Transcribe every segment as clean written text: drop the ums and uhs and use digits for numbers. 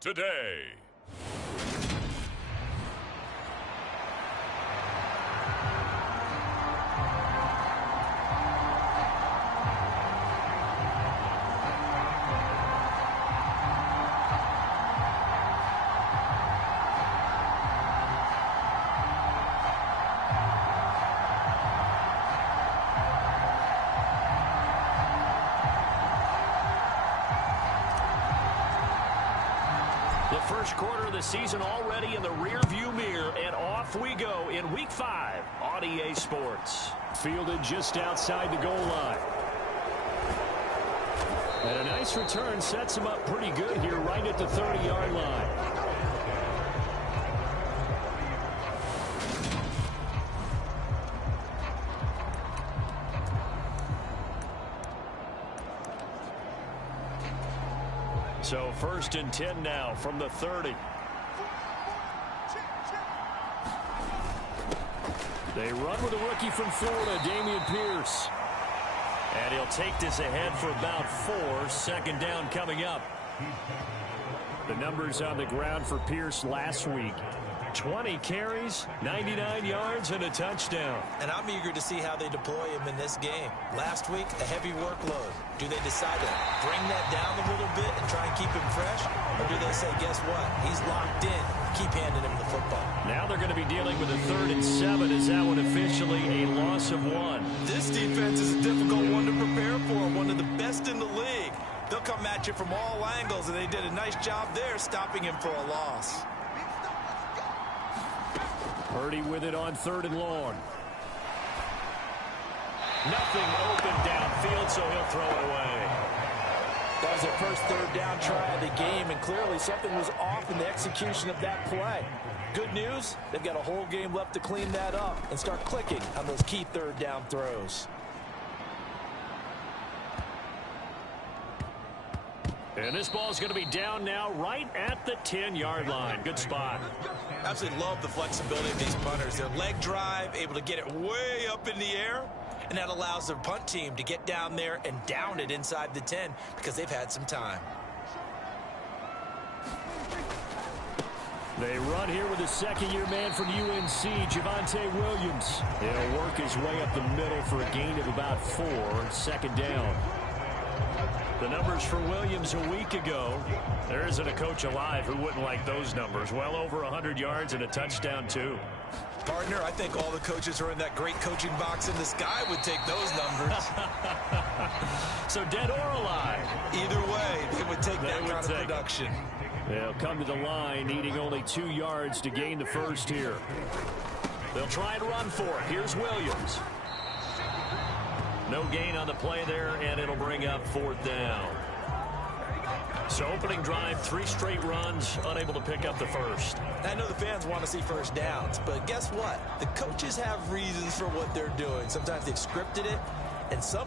today. The first quarter of the season already in the rearview mirror, and off we go in Week 5 on EA Sports. Fielded just outside the goal line. And a nice return sets him up pretty good here right at the 30-yard line. So 1st and 10 now from the 30. They run with a rookie from Florida, Dameon Pierce. And he'll take this ahead for about 4. 2nd down coming up. The numbers on the ground for Pierce last week. 20 carries, 99 yards, and a touchdown. And I'm eager to see how they deploy him in this game. Last week, a heavy workload. Do they decide to bring that down a little bit and try and keep him fresh? Or do they say, guess what? He's locked in. Keep handing him the football. Now they're going to be dealing with a 3rd and 7. Is that one officially a loss of 1? This defense is a difficult one to prepare for. One of the best in the league. They'll come at you from all angles, and they did a nice job there stopping him for a loss. Purdy with it on 3rd and long. Nothing open downfield, so he'll throw it away. That was their first 3rd down try of the game, and clearly something was off in the execution of that play. Good news, they've got a whole game left to clean that up and start clicking on those key 3rd down throws. And this ball's going to be down now right at the 10-yard line. Good spot. Absolutely love the flexibility of these punters. Their leg drive, able to get it way up in the air, and that allows their punt team to get down there and down it inside the 10 because they've had some time. They run here with a second-year man from UNC, Javonte Williams. He'll work his way up the middle for a gain of about 4. 2nd down. The numbers for Williams a week ago. There isn't a coach alive who wouldn't like those numbers. Well over 100 yards and a touchdown, too. Partner, I think all the coaches are in that great coaching box in the sky would take those numbers. So dead or alive? Either way, they would take that kind of production. They'll come to the line, needing only 2 yards to gain the first here. They'll try and run for it. Here's Williams. No gain on the play there, and it'll bring up 4th down. So opening drive, 3 straight runs, unable to pick up the first. I know the fans want to see first downs, but guess what? The coaches have reasons for what they're doing. Sometimes they've scripted it, and some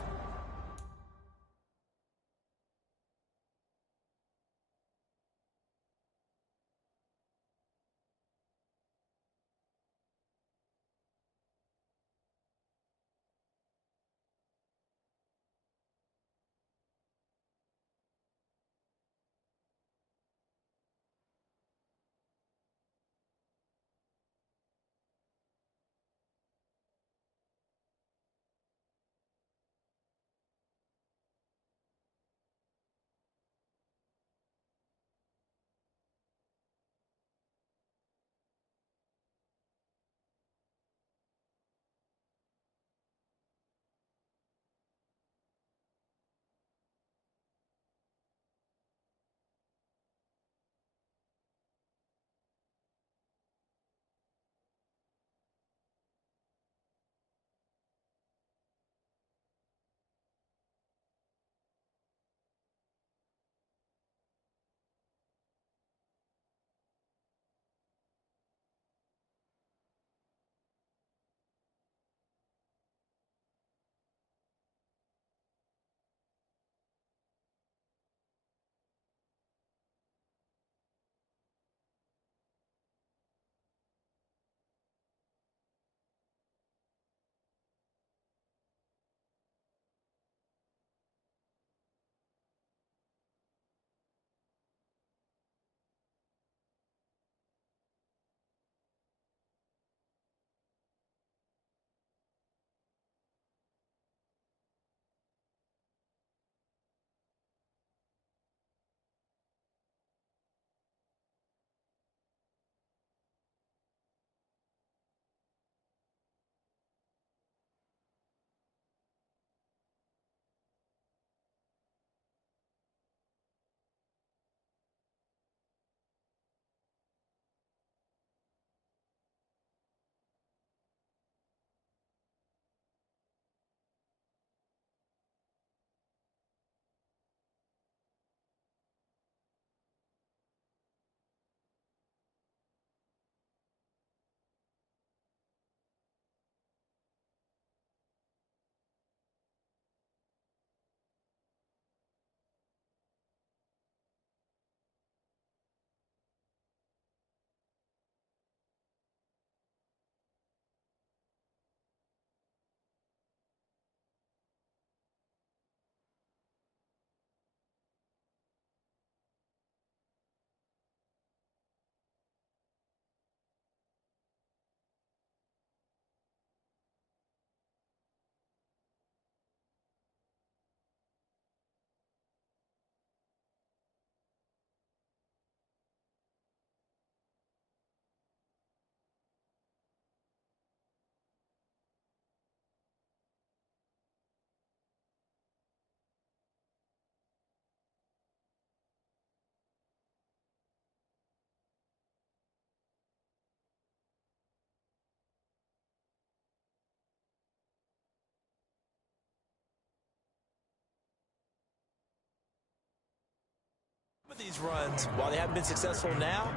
these runs, while they haven't been successful now,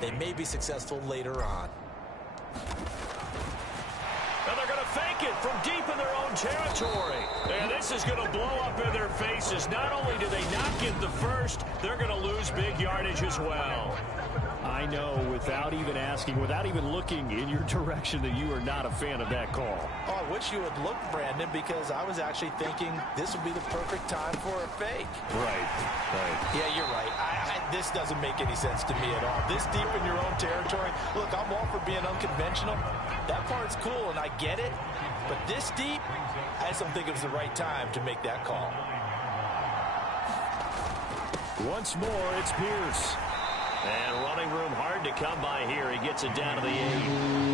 they may be successful later on. And they're going to fake it from deep in their own territory. And this is going to blow up in their faces. Not only do they not get the first, they're going to lose big yardage as well. I know, without even asking, without even looking in your direction, that you are not a fan of that call. Oh, I wish you would look, Brandon, because I was actually thinking this would be the perfect time for a fake. Right. Yeah, you're right. This doesn't make any sense to me at all. This deep in your own territory. Look, I'm all for being unconventional. That part's cool, and I get it. But this deep, I just don't think it was the right time to make that call. Once more, it's Pierce. And running room hard to come by here. He gets it down to the 8.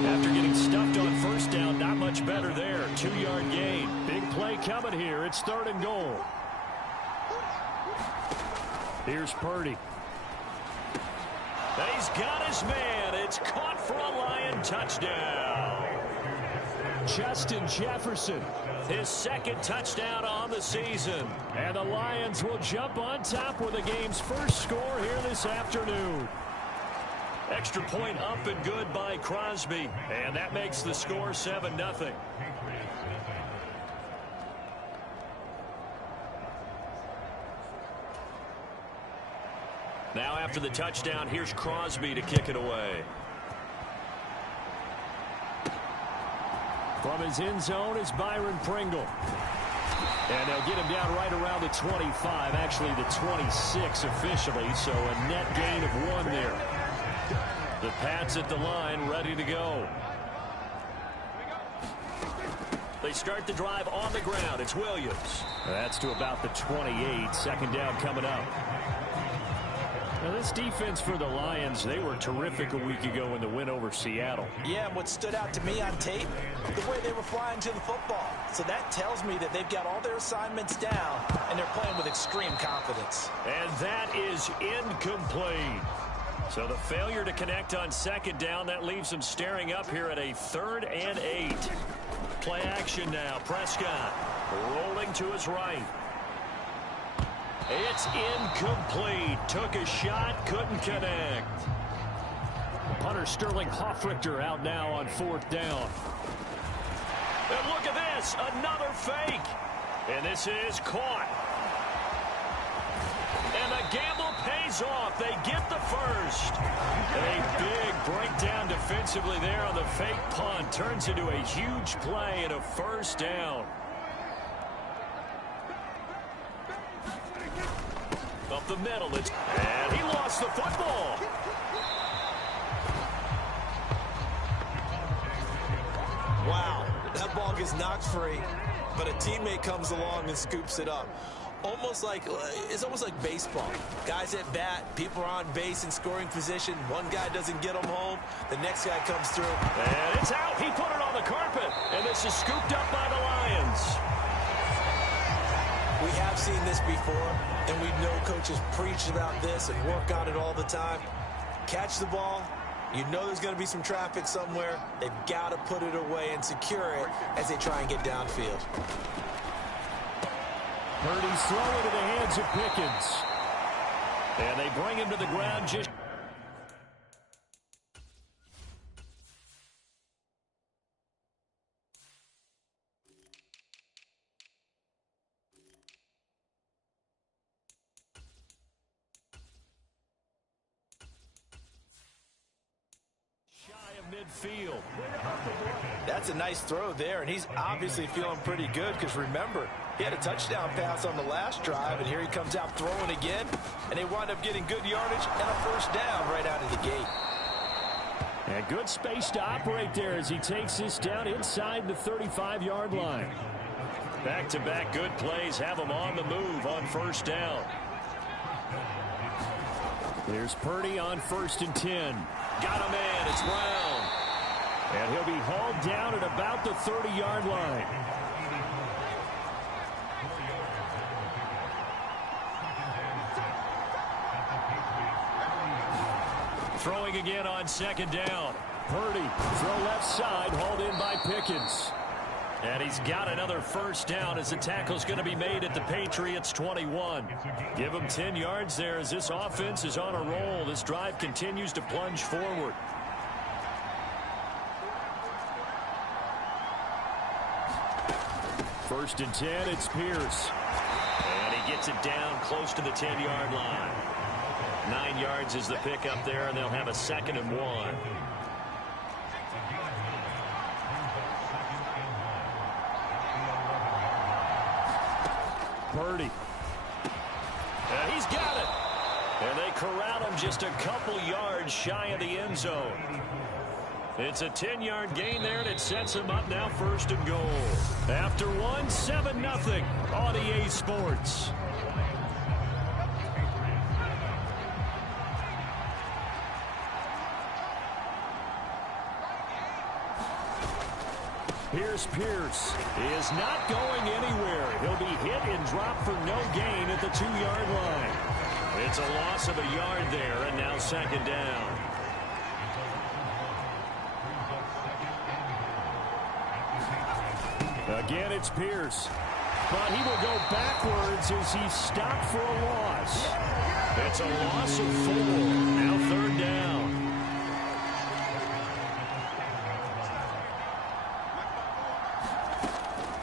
After getting stuffed on first down, not much better there. 2-yard gain. Big play coming here. It's 3rd and goal. Here's Purdy. He's got his man. It's caught for a Lion touchdown. Justin Jefferson. His 2nd touchdown on the season. And the Lions will jump on top with the game's first score here this afternoon. Extra point up and good by Crosby. And that makes the score 7-0. Now after the touchdown, here's Crosby to kick it away. From his end zone is Byron Pringle. And they'll get him down right around the 25, actually the 26 officially, so a net gain of 1 there. The Pats at the line, ready to go. They start the drive on the ground. It's Williams. That's to about the 28, 2nd down coming up. Now, this defense for the Lions, they were terrific a week ago in the win over Seattle. Yeah, and what stood out to me on tape, the way they were flying to the football. So that tells me that they've got all their assignments down, and they're playing with extreme confidence. And that is incomplete. So the failure to connect on 2nd down, that leaves them staring up here at a 3rd and 8. Play action now. Prescott rolling to his right. It's incomplete. Took a shot, couldn't connect. Punter Sterling Hoffrichter out now on 4th down. And look at this, another fake. And this is caught. And the gamble pays off. They get the first. A big breakdown defensively there on the fake punt. Turns into a huge play and a 1st down. Up the middle, and he lost the football. Wow, that ball gets knocked free, but a teammate comes along and scoops it up. It's almost like baseball. Guys at bat, people are on base in scoring position. One guy doesn't get them home, the next guy comes through. And it's out. He put it on the carpet, and this is scooped up by the Lions. We have seen this before, and we know coaches preach about this and work on it all the time. Catch the ball. You know there's going to be some traffic somewhere. They've got to put it away and secure it as they try and get downfield. Purdy's throw into the hands of Pickens. And they bring him to the ground just... midfield. That's a nice throw there, and he's obviously feeling pretty good because, remember, he had a touchdown pass on the last drive, and here he comes out throwing again, and they wind up getting good yardage and a 1st down right out of the gate. And good space to operate there as he takes this down inside the 35-yard line. Back-to-back good plays have him on the move on 1st down. There's Purdy on 1st and 10. Got a man. It's Brown. And he'll be hauled down at about the 30-yard line. Throwing again on 2nd down. Purdy, throw left side, hauled in by Pickens. And he's got another first down as the tackle's going to be made at the Patriots 21. Give him 10 yards there as this offense is on a roll. This drive continues to plunge forward. First and 10, it's Pierce. And he gets it down close to the 10-yard line. 9 yards is the pickup there, and they'll have a 2nd and 1. Purdy. And he's got it. And they corral him just a couple yards shy of the end zone. It's a 10-yard gain there, and it sets him up now 1st and goal. After one, 7-0 on EA Sports. Here's Pierce. He is not going anywhere. He'll be hit and dropped for no gain at the 2-yard line. It's a loss of a yard there, and now 2nd down. Again, it's Pierce. But he will go backwards as he's stopped for a loss. It's a loss of 4. Now 3rd down.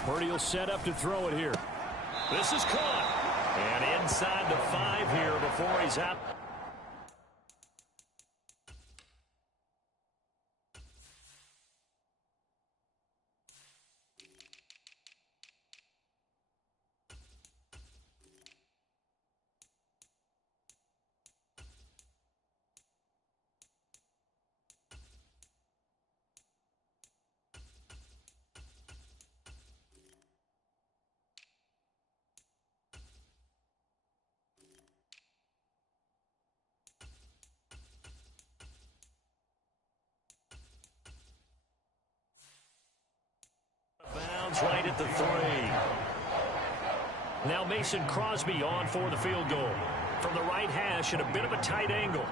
Purdy will set up to throw it here. This is caught. And inside the 5 here before he's out. Right at the 3. Now Mason Crosby on for the field goal. From the right hash at a bit of a tight angle.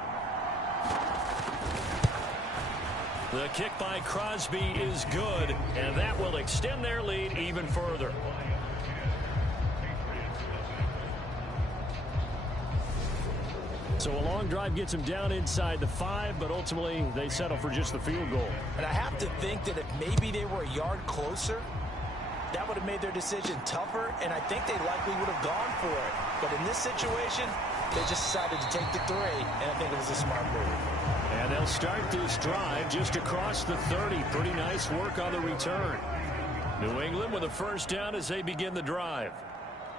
The kick by Crosby is good, and that will extend their lead even further. So a long drive gets them down inside the 5, but ultimately they settle for just the field goal. And I have to think that if maybe they were a yard closer, that would have made their decision tougher, and I think they likely would have gone for it. But in this situation, they just decided to take the 3, and I think it was a smart move. And they'll start this drive just across the 30. Pretty nice work on the return. New England with a first down as they begin the drive.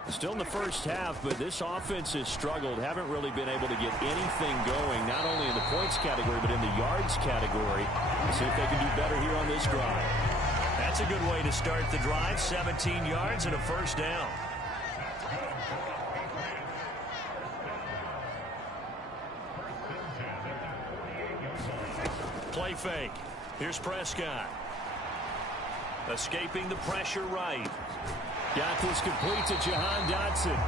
Still in the first half, but this offense has struggled. Haven't really been able to get anything going, not only in the points category, but in the yards category. We'll see if they can do better here on this drive. That's a good way to start the drive. 17 yards and a first down. Play fake. Here's Prescott. Escaping the pressure right. Got this complete to Jahan Dotson.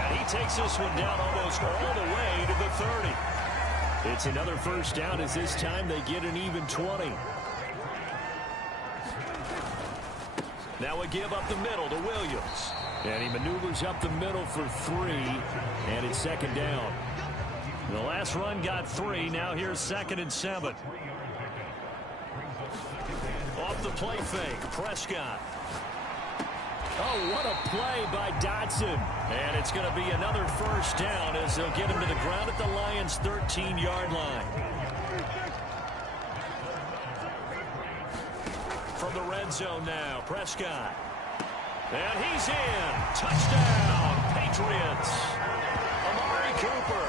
And he takes this one down almost all the way to the 30. It's another first down as this time they get an even 20. Now a give up the middle to Williams. And he maneuvers up the middle for 3. And it's 2nd down. The last run got 3. Now here's 2nd and 7. Off the play fake. Prescott. Oh, what a play by Dotson. And it's going to be another first down as they'll get him to the ground at the Lions' 13-yard line. From the red zone now, Prescott. And he's in. Touchdown, Patriots. Amari Cooper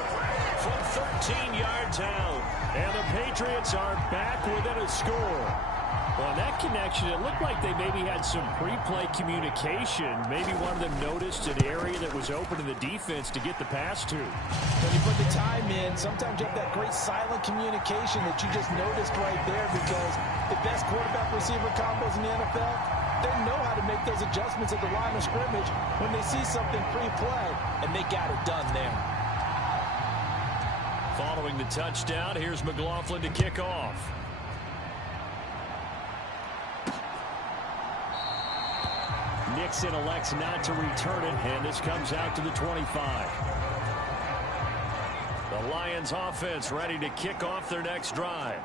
from 13 yards out. And the Patriots are back within a score. Well, that connection, it looked like they maybe had some pre-play communication. Maybe one of them noticed an area that was open in the defense to get the pass to. When you put the time in, sometimes you have that great silent communication that you just noticed right there, because the best quarterback-receiver combos in the NFL, they know how to make those adjustments at the line of scrimmage when they see something pre-play, and they got it done there. Following the touchdown, here's McLaughlin to kick off. Jackson elects not to return it, and this comes out to the 25. The Lions offense ready to kick off their next drive.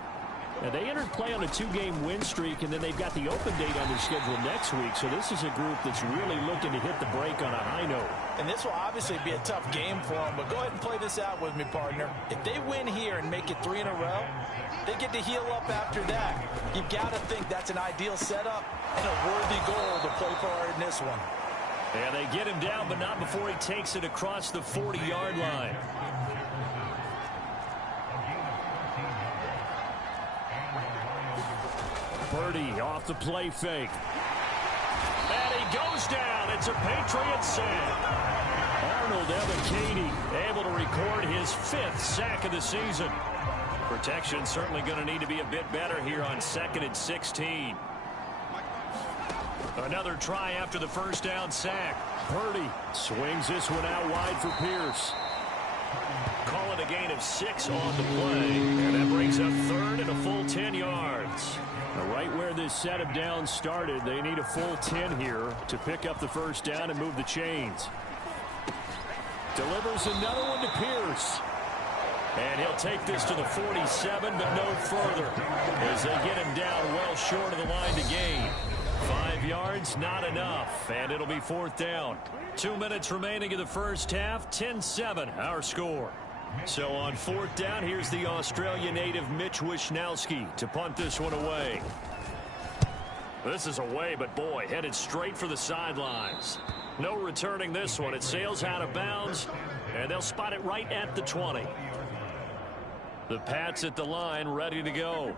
Now, they entered play on a 2-game win streak, and then they've got the open date on their schedule next week. So this is a group that's really looking to hit the break on a high note. And this will obviously be a tough game for them, but go ahead and play this out with me, partner. If they win here and make it 3 in a row, they get to heal up after that. You've got to think that's an ideal setup and a worthy goal to play for in this one. And they get him down, but not before he takes it across the 40-yard line. Purdy off the play fake. And he goes down. It's a Patriots sack. Arnold Ebiketie able to record his 5th sack of the season. Protection certainly going to need to be a bit better here on 2nd and 16. Another try after the first down sack. Purdy swings this one out wide for Pierce. Call it a gain of 6 on the play. And that brings up 3rd and a full 10 yards. Right where this set of downs started, they need a full 10 here to pick up the first down and move the chains. Delivers another one to Pierce. And he'll take this to the 47, but no further, as they get him down well short of the line to gain. 5 yards, not enough, and it'll be 4th down. 2 minutes remaining in the first half, 10-7, our score. So on 4th down, here's the Australia native Mitch Wishnowsky to punt this one away. This is away, but boy, headed straight for the sidelines. No returning this one. It sails out of bounds, and they'll spot it right at the 20. The Pats at the line, ready to go.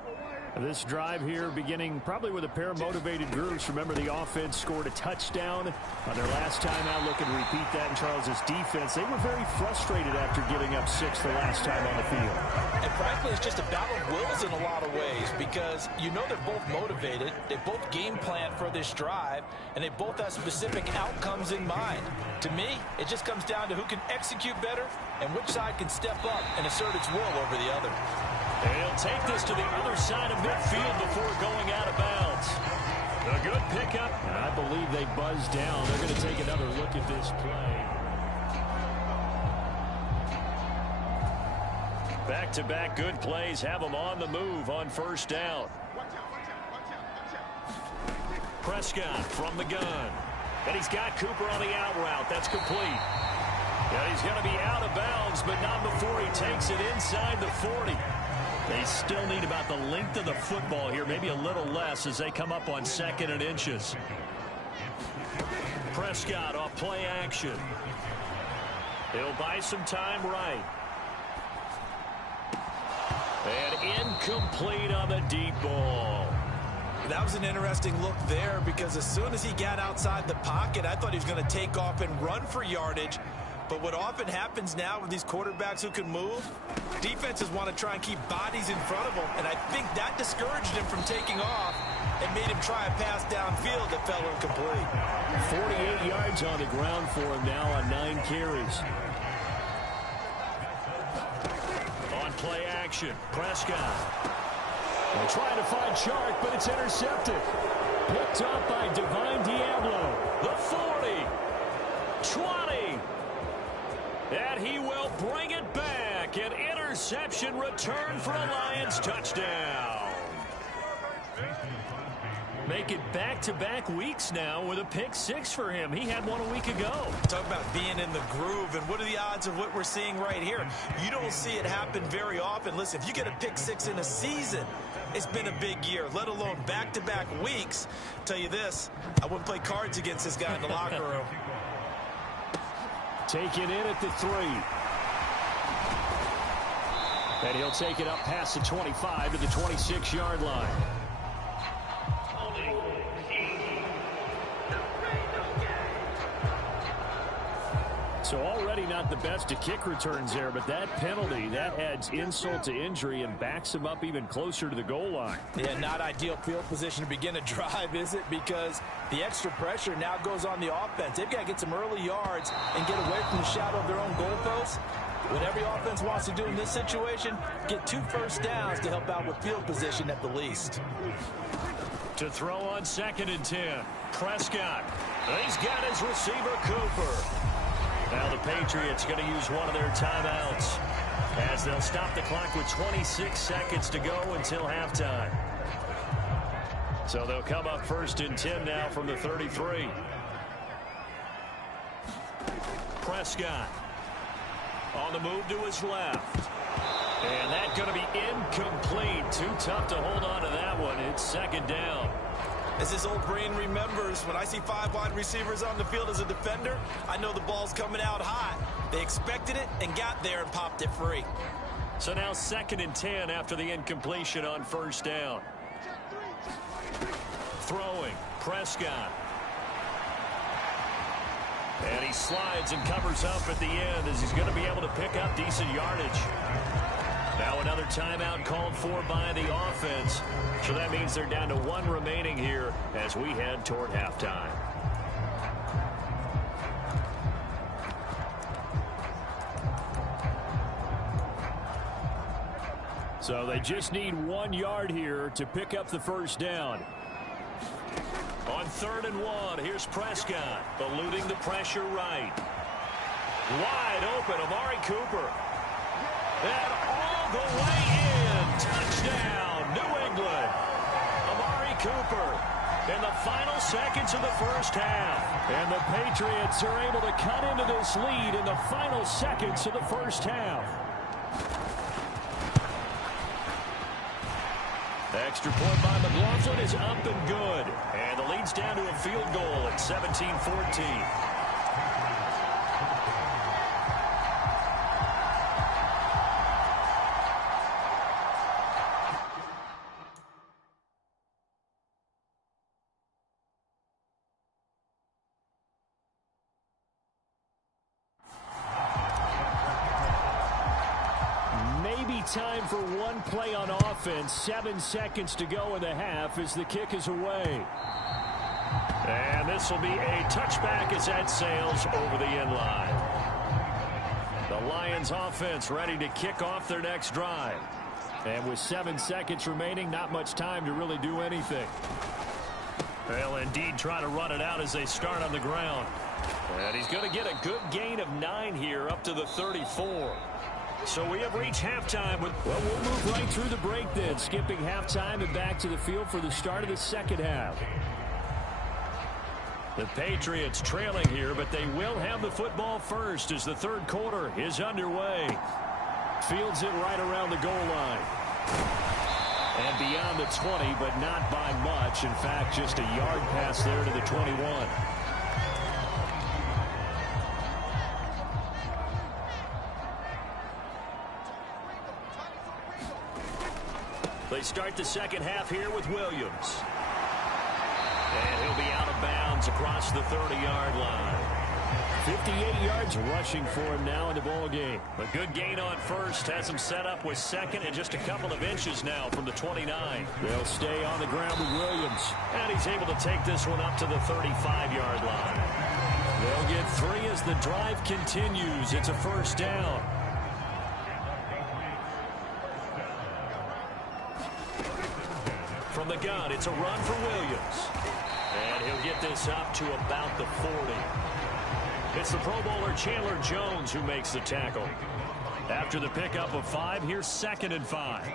This drive here beginning probably with a pair of motivated groups. Remember, the offense scored a touchdown on their last time out. Looking to repeat that in Charles's defense. They were very frustrated after giving up 6 the last time on the field. And frankly, it's just a battle of wills in a lot of ways, because you know they're both motivated. They both game plan for this drive, and they both have specific outcomes in mind. To me, it just comes down to who can execute better and which side can step up and assert its will over the other. And he'll take this to the other side of midfield before going out of bounds. A good pickup. And I believe they buzzed down. They're going to take another look at this play. Back-to-back good plays have them on the move on first down. Prescott from the gun. And he's got Cooper on the out route. That's complete. And he's going to be out of bounds, but not before he takes it inside the 40. They still need about the length of the football here, maybe a little less as they come up on 2nd and inches. Prescott off play action. He'll buy some time right. And incomplete on the deep ball. That was an interesting look there, because as soon as he got outside the pocket, I thought he was going to take off and run for yardage. But what often happens now with these quarterbacks who can move, defenses want to try and keep bodies in front of them, and I think that discouraged him from taking off and made him try a pass downfield that fell incomplete. 48 yards on the ground for him now on 9 carries. On play action, Prescott. They're trying to find Chark, but it's intercepted. Picked up by Divine Diablo. The 40, 20. And he will bring it back. An interception return for a Lions touchdown. Make it back-to-back weeks now with a pick 6 for him. He had one a week ago. Talk about being in the groove, and what are the odds of what we're seeing right here? You don't see it happen very often. Listen, if you get a pick 6 in a season, it's been a big year, let alone back-to-back weeks. Tell you this, I wouldn't play cards against this guy in the locker room. Taken in at the 3. And he'll take it up past the 25 to the 26-yard line. So already not the best to kick returns there, but that penalty, that adds insult to injury and backs him up even closer to the goal line. Yeah, not ideal field position to begin a drive, is it? Because the extra pressure now goes on the offense. They've got to get some early yards and get away from the shadow of their own goalposts. What every offense wants to do in this situation, get 2 first downs to help out with field position at the least. To throw on 2nd and 10. Prescott. He's got his receiver, Cooper. Now the Patriots going to use one of their timeouts as they'll stop the clock with 26 seconds to go until halftime. So they'll come up 1st and 10 now from the 33. Prescott on the move to his left. And that's going to be incomplete. Too tough to hold on to that one. It's 2nd down. As his old brain remembers, when I see 5 wide receivers on the field as a defender, I know the ball's coming out hot. They expected it and got there and popped it free. So now 2nd and 10 after the incompletion on 1st down. Throwing, Prescott. And he slides and covers up at the end as he's going to be able to pick up decent yardage. Now another timeout called for by the offense. So that means they're down to 1 remaining here as we head toward halftime. So they just need 1 yard here to pick up the 1st down. On 3rd and 1, here's Prescott, eluding the pressure right. Wide open, Amari Cooper. And all the way in. Touchdown, New England. Amari Cooper in the final seconds of the 1st half. And the Patriots are able to cut into this lead in the final seconds of the 1st half. Extra point by McLaughlin is up and good. And the lead's down to a field goal at 17-14. Time for 1 play on offense. 7 seconds to go in the half as the kick is away. And this will be a touchback as that sails over the end line. The Lions offense ready to kick off their next drive. And with 7 seconds remaining, not much time to really do anything. They'll indeed try to run it out as they start on the ground. And he's going to get a good gain of 9 here up to the 34. So we have reached halftime. Well, we'll move right through the break then, skipping halftime and back to the field for the start of the 2nd half. The Patriots trailing here, but they will have the football first as the 3rd quarter is underway. Fields it right around the goal line. And beyond the 20, but not by much. In fact, just a yard pass there to the 21. They start the 2nd half here with Williams. And he'll be out of bounds across the 30-yard line. 58 yards rushing for him now in the ball game. A good gain on 1st. Has him set up with 2nd and just a couple of inches now from the 29. They'll stay on the ground with Williams. And he's able to take this one up to the 35-yard line. They'll get 3 as the drive continues. It's a 1st down. From the gun, it's a run for Williams. And he'll get this up to about the 40. It's the Pro Bowler Chandler Jones who makes the tackle. After the pickup of 5, here's 2nd and 5.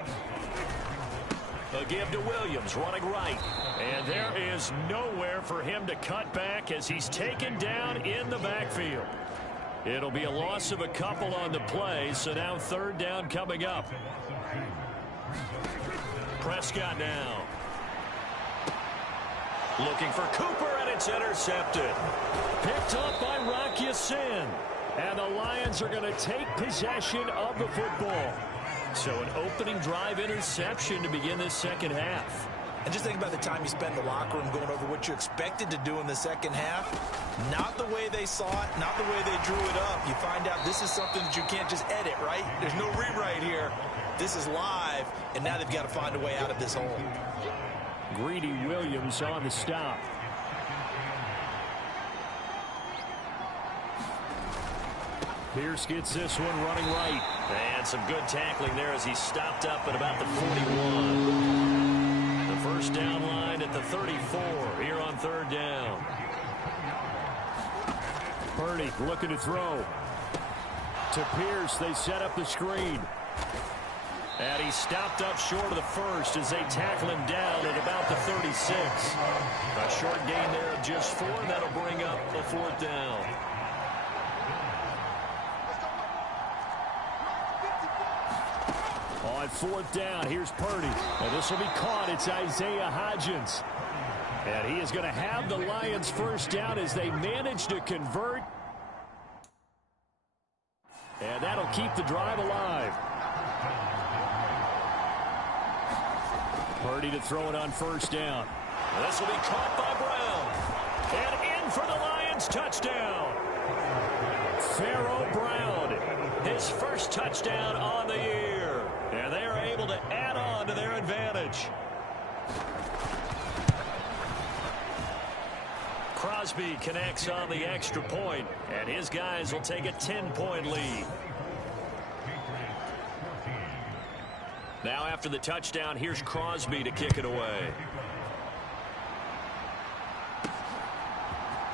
A give to Williams, running right. And there is nowhere for him to cut back as he's taken down in the backfield. It'll be a loss of a couple on the play, so now 3rd down coming up. Prescott now. Looking for Cooper, and it's intercepted. Picked up by Rock Ya-Sin. And the Lions are going to take possession of the football. So an opening drive interception to begin this 2nd half. And just think about the time you spend in the locker room going over what you expected to do in the 2nd half. Not the way they saw it, not the way they drew it up. You find out this is something that you can't just edit, right? There's no rewrite here. This is live, and now they've got to find a way out of this hole. Greedy Williams on the stop. Pierce gets this one running right. And some good tackling there as he stopped up at about the 41. The 1st first down line at the 34 here on third down. Purdy looking to throw. To Pierce, they set up the screen. And he stopped up short of the first as they tackle him down at about the 36. A short gain there of just 4, and that'll bring up a fourth down. On fourth down, here's Purdy. And this will be caught. It's Isaiah Hodgins. And he is going to have the Lions first down as they manage to convert. And that'll keep the drive alive. Purdy to throw it on first down. This will be caught by Brown. And in for the Lions touchdown. Pharaoh Brown, his first touchdown on the year. And they are able to add on to their advantage. Crosby connects on the extra point, and his guys will take a 10-point lead. Now after the touchdown, here's Crosby to kick it away.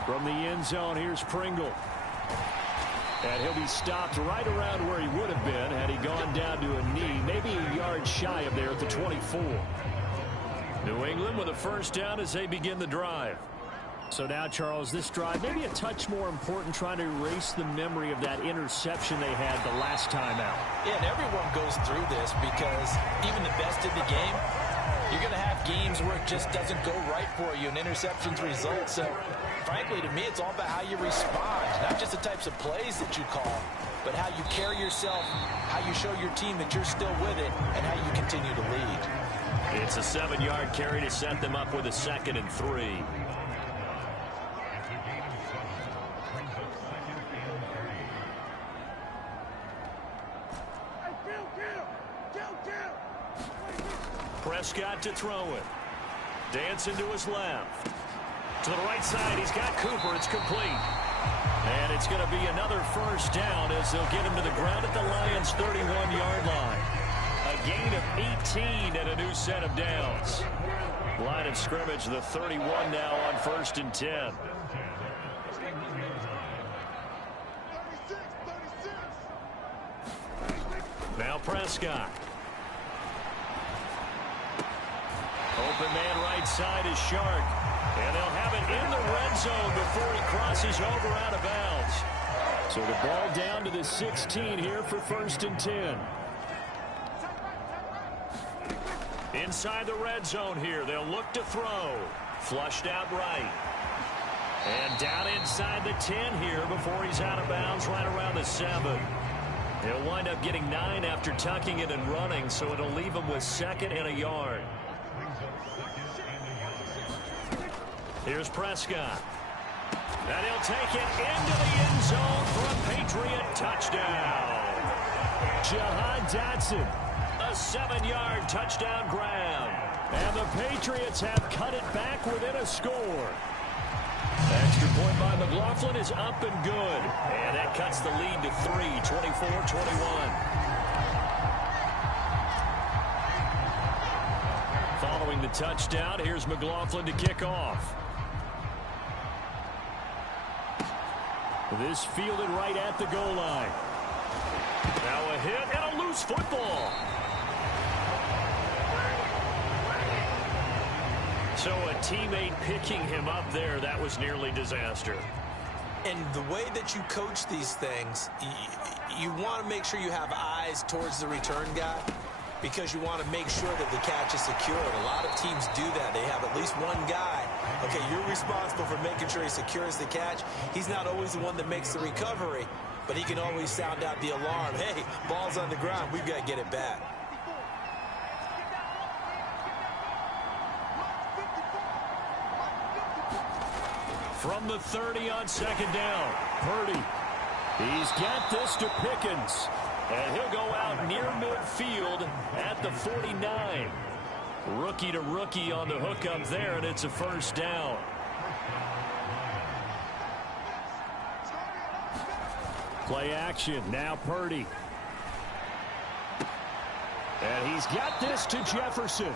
From the end zone, here's Pringle. And he'll be stopped right around where he would have been had he gone down to a knee, maybe a yard shy of there at the 24. New England with a first down as they begin the drive. So now, Charles, this drive maybe a touch more important, trying to erase the memory of that interception they had the last time out. Yeah, and everyone goes through this because even the best in the game, you're going to have games where it just doesn't go right for you and interceptions result. So, frankly, to me, it's all about how you respond, not just the types of plays that you call, but how you carry yourself, how you show your team that you're still with it, and how you continue to lead. It's a 7-yard carry to set them up with a 2nd and 3. Prescott to throw it. Dancing to his left. To the right side, he's got Cooper. It's complete. And it's going to be another first down as they'll get him to the ground at the Lions' 31-yard line. A gain of 18 and a new set of downs. Line of scrimmage, the 31 now on 1st and 10. Now Prescott. Open man right side is Shark. And they'll have it in the red zone before he crosses over out of bounds. So the ball down to the 16 here for 1st and 10. Inside the red zone here, they'll look to throw. Flushed out right. And down inside the 10 here before he's out of bounds right around the 7. He'll wind up getting 9 after tucking it and running, so it'll leave him with 2nd and a yard. Here's Prescott. And he'll take it into the end zone for a Patriot touchdown. Jahan Dotson. A 7-yard touchdown grab. And the Patriots have cut it back within a score. Extra point by McLaughlin is up and good. And that cuts the lead to 3, 24-21. Following the touchdown, here's McLaughlin to kick off. This fielded right at the goal line. Now a hit and a loose football. So a teammate picking him up there, that was nearly disaster. And the way that you coach these things, you want to make sure you have eyes towards the return guy because you want to make sure that the catch is secured. A lot of teams do that. They have at least one guy. Okay, you're responsible for making sure he secures the catch. He's not always the one that makes the recovery, but he can always sound out the alarm. Hey, ball's on the ground. We've got to get it back. From the 30 on 2nd down, Purdy. He's got this to Pickens. and he'll go out near midfield at the 49. Rookie to rookie on the hookup there, and it's a first down. Play action. Now Purdy. And he's got this to Jefferson.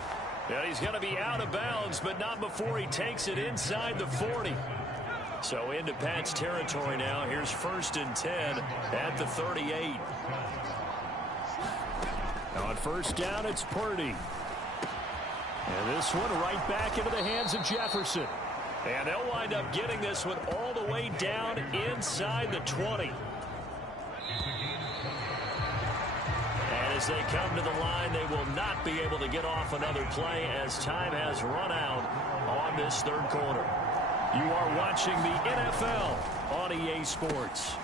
And he's going to be out of bounds, but not before he takes it inside the 40. So into Pat's territory now. Here's 1st and 10 at the 38. On 1st down, it's Purdy. And this one right back into the hands of Jefferson. And they'll wind up getting this one all the way down inside the 20. And as they come to the line, they will not be able to get off another play as time has run out on this 3rd quarter. You are watching the NFL on EA Sports.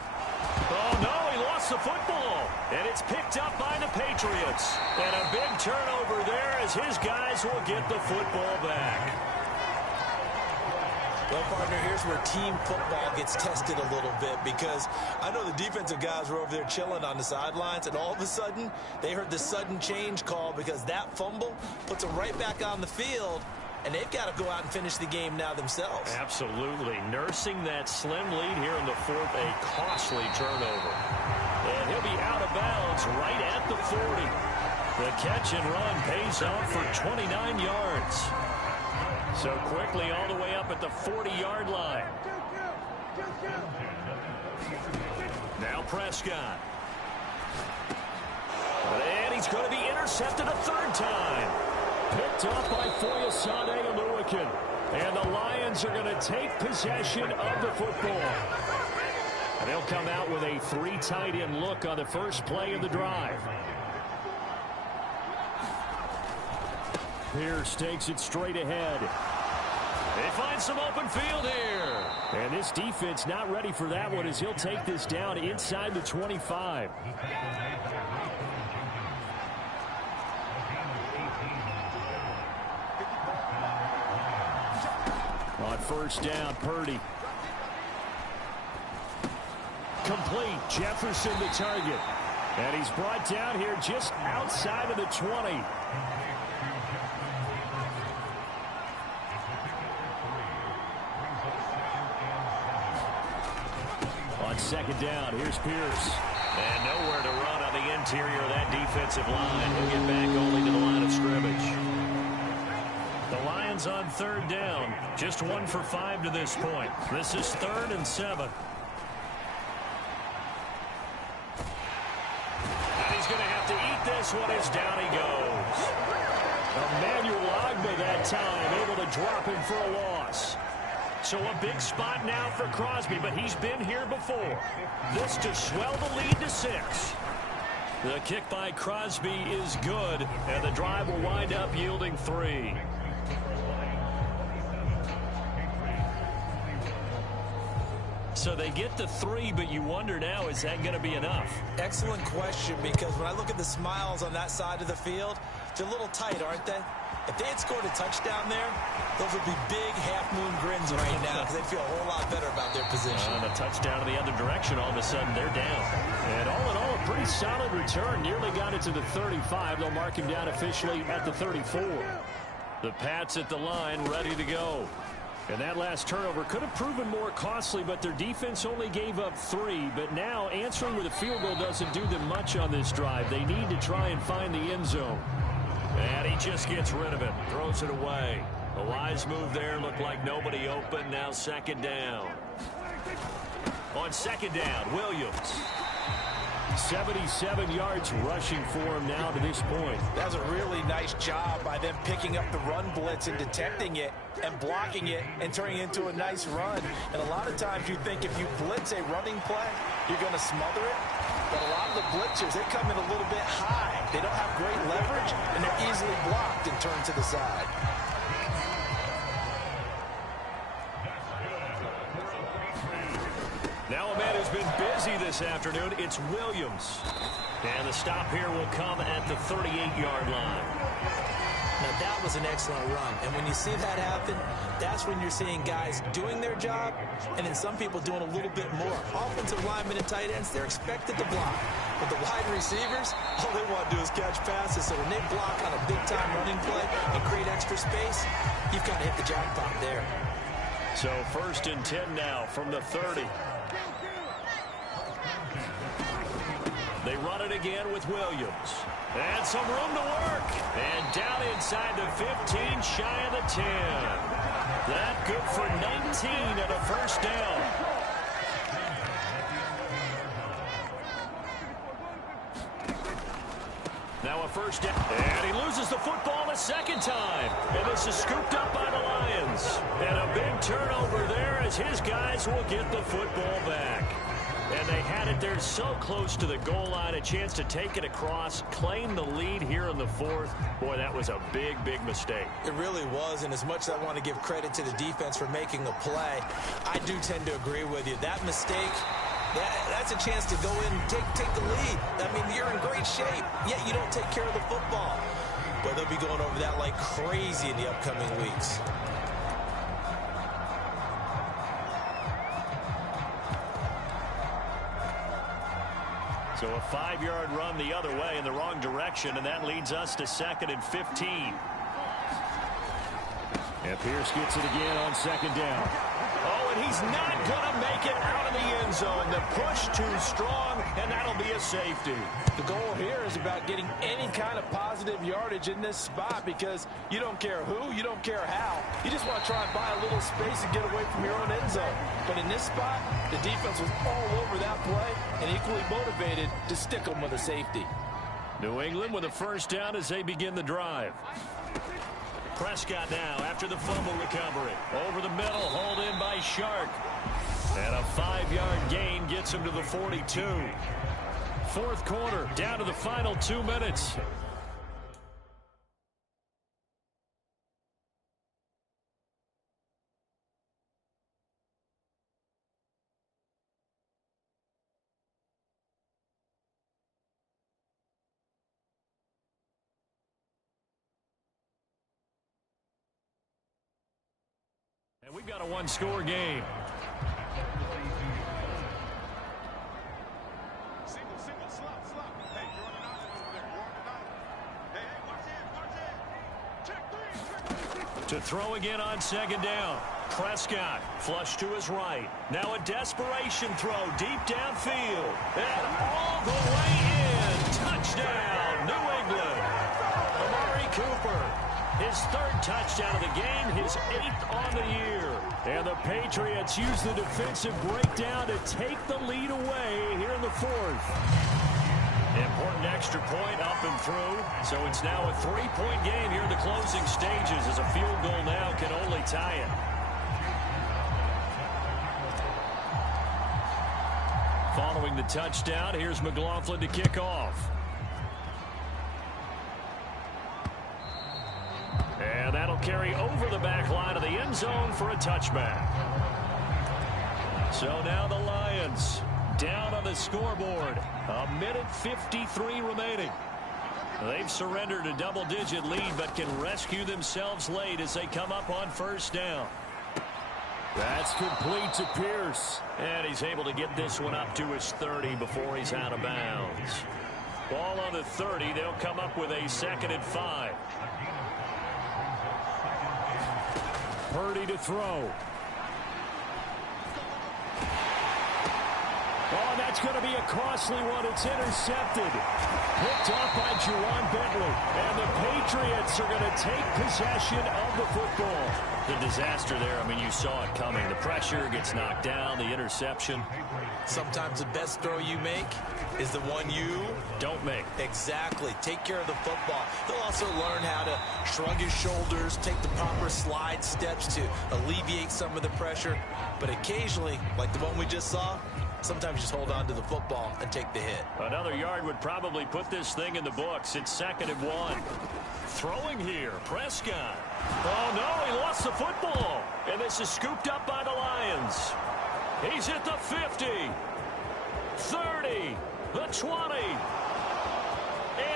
Oh, no, he lost the football. And it's picked up by the Patriots. And a big turnover there as his guys will get the football back. Well, partner, here's where team football gets tested a little bit, because I know the defensive guys were over there chilling on the sidelines, and all of a sudden they heard the sudden change call because that fumble puts them right back on the field, and they've got to go out and finish the game now themselves. Absolutely. Nursing that slim lead here in the 4th, a costly turnover. And he'll be out of bounds right at the 40. The catch and run pays off for 29 yards. So quickly all the way up at the 40-yard line. Now Prescott. And he's going to be intercepted a 3rd time. Picked up by Foyesade Oluwakin. And the Lions are going to take possession of the football. And they'll come out with a 3 tight end look on the first play of the drive. Pierce takes it straight ahead. They find some open field here. And this defense not ready for that one as he'll take this down inside the 25. On 1st down, Purdy. Complete. Jefferson the target. And he's brought down here just outside of the 20. On 2nd down, here's Pierce. And nowhere to run on the interior of that defensive line. He'll get back only to the line of scrimmage. The Lions on 3rd down. Just 1 for 5 to this point. This is 3rd and 7. And he's going to have to eat this one as down he goes. Emmanuel Ogbah that time able to drop him for a loss. So a big spot now for Crosby, but he's been here before. This to swell the lead to 6. The kick by Crosby is good, and the drive will wind up yielding 3. So they get the 3, but you wonder now, is that going to be enough? Excellent question, because when I look at the smiles on that side of the field, they're a little tight, aren't they? If they had scored a touchdown there, those would be big half-moon grins right now because they'd feel a whole lot better about their position. And a touchdown in the other direction, all of a sudden they're down. And all in all, a pretty solid return. Nearly got it to the 35. They'll mark him down officially at the 34. The Pats at the line, ready to go. And that last turnover could have proven more costly, but their defense only gave up 3. But now answering with a field goal doesn't do them much on this drive. They need to try and find the end zone. And he just gets rid of it, throws it away. A wise move there, looked like nobody open. Now 2nd down. On 2nd down, Williams. 77 yards rushing for him now to this point. That's a really nice job by them picking up the run blitz and detecting it and blocking it and turning it into a nice run. And a lot of times you think if you blitz a running play, you're going to smother it. But a lot of the blitzers, they come in a little bit high. They don't have great leverage, and they're easily blocked and turned to the side. Now a man who's been busy this afternoon, it's Williams. And the stop here will come at the 38-yard line. Now that was an excellent run, and when you see that happen, that's when you're seeing guys doing their job, and then some people doing a little bit more. Offensive linemen and tight ends, they're expected to block. But the wide receivers, all they want to do is catch passes, so when they block on a big-time running play and create extra space, you've got to hit the jackpot there. So 1st and 10 now from the 30. They run it again with Williams. And some room to work. And down inside the 15, shy of the 10. That good for 19 and a first down. Now a first down. And he loses the football a second time. And this is scooped up by the Lions. And a big turnover there as his guys will get the football back. And they had it there so close to the goal line, a chance to take it across, claim the lead here in the fourth. Boy, that was a big, big mistake. It really was, and as much as I want to give credit to the defense for making a play, I do tend to agree with you. That mistake, that's a chance to go in and take the lead. I mean, you're in great shape, yet you don't take care of the football. But they'll be going over that like crazy in the upcoming weeks. So a 5-yard run the other way in the wrong direction, and that leads us to 2nd and 15. And Pierce gets it again on 2nd down. Oh, and he's not going to make it out of the end zone. The push too strong, and that'll be a safety. The goal here is about getting any kind of positive yardage in this spot because you don't care who, you don't care how. You just want to try and buy a little space and get away from your own end zone. But in this spot, the defense was all over that play and equally motivated to stick them with a safety. New England with a first down as they begin the drive. Prescott now after the fumble recovery. Over the middle, hauled in by Shark. And a 5-yard gain gets him to the 42. Fourth quarter, down to the final 2 minutes. And we've got a one-score game. To throw again on 2nd down. Prescott flush to his right. Now a desperation throw deep downfield. And all the way in. Touchdown, New England. Amari Cooper. His 3rd touchdown of the game, his 8th on the year. And the Patriots use the defensive breakdown to take the lead away here in the 4th. Important extra point up and through. So it's now a 3-point game here in the closing stages as a field goal now can only tie it. Following the touchdown, here's McLaughlin to kick off. And that'll carry over the back line of the end zone for a touchback. So now the Lions down on the scoreboard. 1:53 remaining. They've surrendered a double-digit lead, but can rescue themselves late as they come up on first down. That's complete to Pierce. And he's able to get this one up to his 30 before he's out of bounds. Ball on the 30. They'll come up with a 2nd and 5. Purdy to throw. Oh, that's going to be a costly one. It's intercepted. Picked off by Juwan Bentley. And the Patriots are going to take possession of the football. The disaster there, I mean, you saw it coming. The pressure gets knocked down, the interception. Sometimes the best throw you make is the one you don't make. Exactly. Take care of the football. He'll also learn how to shrug his shoulders, take the proper slide steps to alleviate some of the pressure. But occasionally, like the one we just saw, sometimes just hold on to the football and take the hit. Another yard would probably put this thing in the books. It's 2nd and 1. Throwing here, Prescott. Oh, no, he lost the football. And this is scooped up by the Lions. He's at the 50, 30, the 20.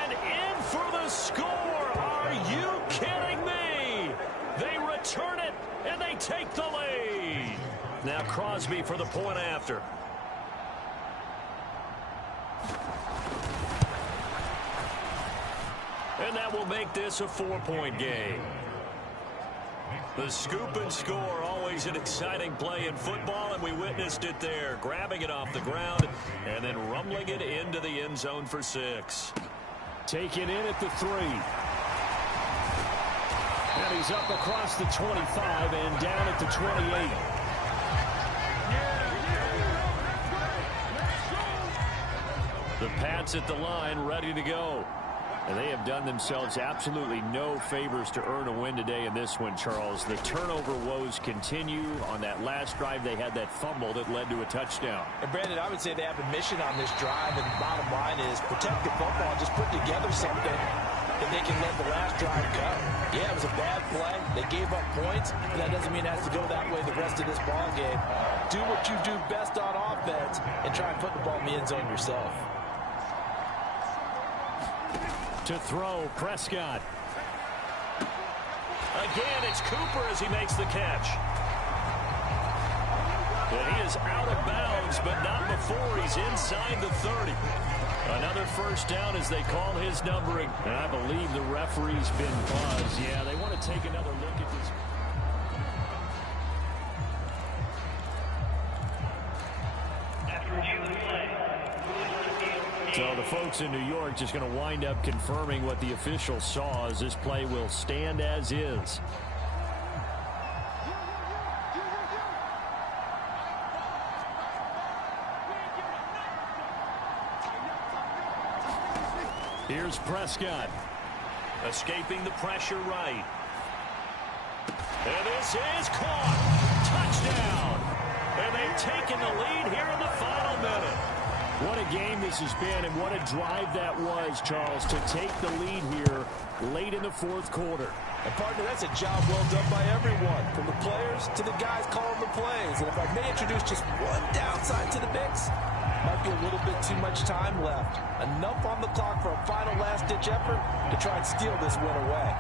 And in for the score. Are you kidding me? They return it, and they take the lead. Now Crosby for the point after. And that will make this a 4-point game. The scoop and score, always an exciting play in football, and we witnessed it there. Grabbing it off the ground and then rumbling it into the end zone for 6. Taken in at the 3. And he's up across the 25 and down at the 28. The Pats at the line, ready to go. And they have done themselves absolutely no favors to earn a win today in this one, Charles. The turnover woes continue. On that last drive, they had that fumble that led to a touchdown. And, Brandon, I would say they have a mission on this drive, and the bottom line is protect the football and just put together something that they can let the last drive go. Yeah, it was a bad play. They gave up points, but that doesn't mean it has to go that way the rest of this ball game. Do what you do best on offense and try and put the ball in the end zone yourself. To throw, Prescott. Again, it's Cooper as he makes the catch. And he is out of bounds, but not before he's inside the 30. Another first down as they call his numbering. And I believe the referee's been buzzed. Yeah, they want to take another look at this. So the folks in New York just going to wind up confirming what the official saw, as this play will stand as is. Here's Prescott. Escaping the pressure right. And this is caught. Touchdown. And they've taken the lead here in the final minute. What a game this has been, and what a drive that was, Charles, to take the lead here late in the fourth quarter. And, partner, that's a job well done by everyone, from the players to the guys calling the plays. And if I may introduce just one downside to the mix, might be a little bit too much time left. Enough on the clock for a final last-ditch effort to try and steal this win away.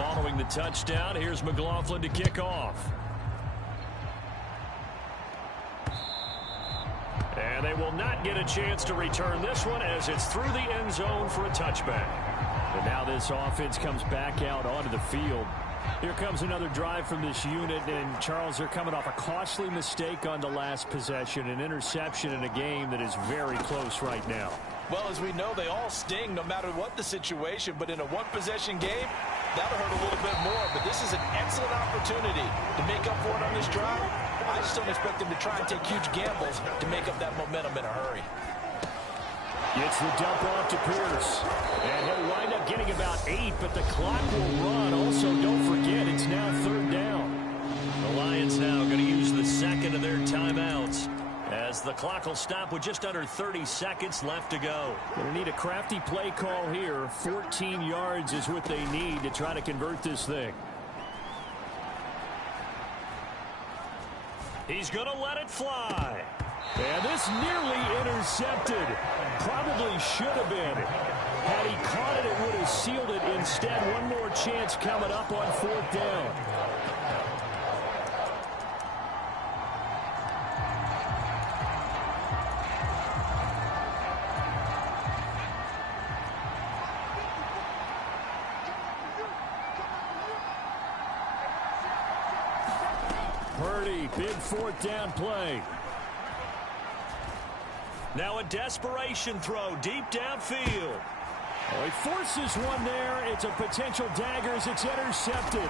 Following the touchdown, here's McLaughlin to kick off. And they will not get a chance to return this one as it's through the end zone for a touchback. And now this offense comes back out onto the field. Here comes another drive from this unit, and Charles, they're coming off a costly mistake on the last possession, an interception in a game that is very close right now. Well, as we know, they all sting no matter what the situation, but in a one-possession game, that'll hurt a little bit more. But this is an excellent opportunity to make up for it on this drive. I just don't expect them to try and take huge gambles to make up that momentum in a hurry. Gets the dump off to Pierce. And he'll wind up getting about 8, but the clock will run. Also, don't forget, it's now third down. The Lions now going to use the second of their timeouts, as the clock will stop with just under 30 seconds left to go. Going to need a crafty play call here. 14 yards is what they need to try to convert this thing. He's going to let it fly. And this nearly intercepted. Probably should have been. Had he caught it, it would have sealed it. Instead, one more chance coming up on fourth down. Purdy, big fourth down play. Now a desperation throw deep downfield. Oh, he forces one there. It's a potential dagger as it's intercepted.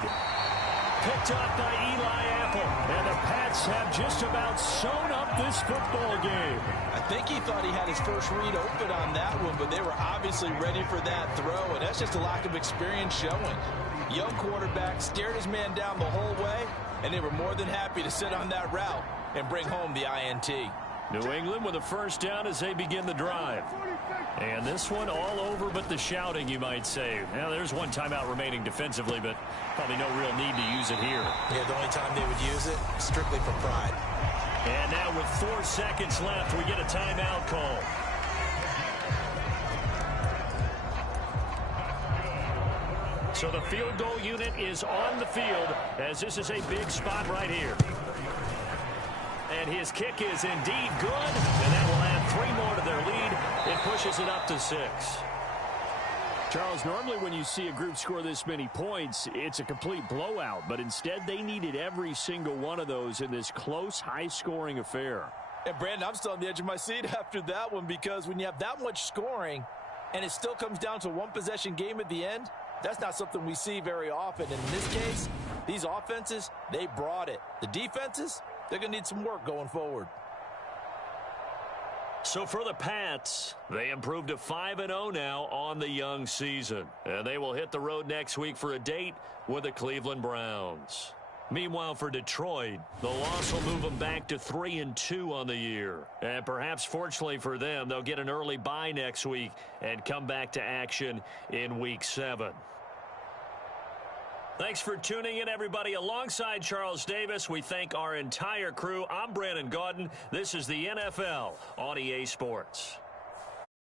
Picked up by Eli Apple. And the Pats have just about sewn up this football game. I think he thought he had his first read open on that one, but they were obviously ready for that throw, and that's just a lack of experience showing. Young quarterback stared his man down the whole way, and they were more than happy to sit on that route and bring home the INT. New England with a first down as they begin the drive. And this one all over but the shouting, you might say. Now, there's one timeout remaining defensively, but probably no real need to use it here. Yeah, the only time they would use it, strictly for pride. And now with 4 seconds left, we get a timeout call. So the field goal unit is on the field, as this is a big spot right here. And his kick is indeed good, and that will add 3 more to their lead. It pushes it up to 6. Charles, normally when you see a group score this many points, it's a complete blowout. But instead, they needed every single one of those in this close, high-scoring affair. And, Brandon, I'm still on the edge of my seat after that one because when you have that much scoring and it still comes down to a one-possession game at the end, that's not something we see very often. And in this case, these offenses, they brought it. The defenses, they're going to need some work going forward. So for the Pats, they improved to 5-0 now on the young season. And they will hit the road next week for a date with the Cleveland Browns. Meanwhile, for Detroit, the loss will move them back to 3-2 on the year. And perhaps fortunately for them, they'll get an early bye next week and come back to action in Week 7. Thanks for tuning in, everybody. Alongside Charles Davis, we thank our entire crew. I'm Brandon Gaudin. This is the NFL on EA Sports.